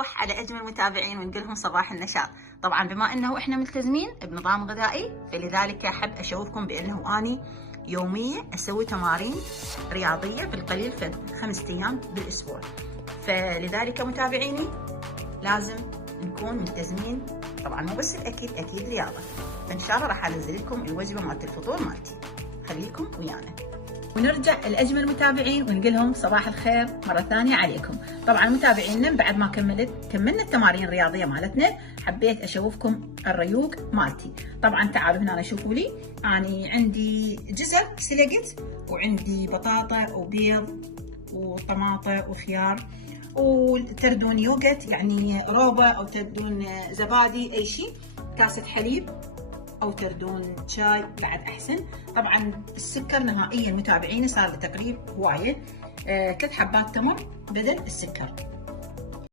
على اجمل متابعين ونقول لهم صباح النشاط. طبعا بما انه احنا ملتزمين بنظام غذائي، فلذلك احب اشوفكم بانه اني يوميا اسوي تمارين رياضيه بالقليل في 5 ايام بالاسبوع. فلذلك متابعيني لازم نكون ملتزمين. طبعا مو بس الاكل، اكيد رياضه. فان شاء الله راح انزل لكم الوجبه مالت الفطور مالتي، خليكم ويانا. ونرجع لاجمل متابعين ونقول لهم صباح الخير مره ثانيه عليكم. طبعا متابعينا بعد ما كملنا التمارين الرياضيه مالتنا، حبيت اشوفكم الريوق مالتي. طبعا تعالوا هنا شوفوا لي، اني عندي جزر سلقت، وعندي بطاطا وبيض وطماطه وخيار، وتردون يوغت يعني روبه، او تردون زبادي، اي شيء، كاسه حليب، او تردون شاي بعد احسن. طبعا السكر نهائيا متابعيني صار له تقريبا هوايه، 3 حبات تمر بدل السكر.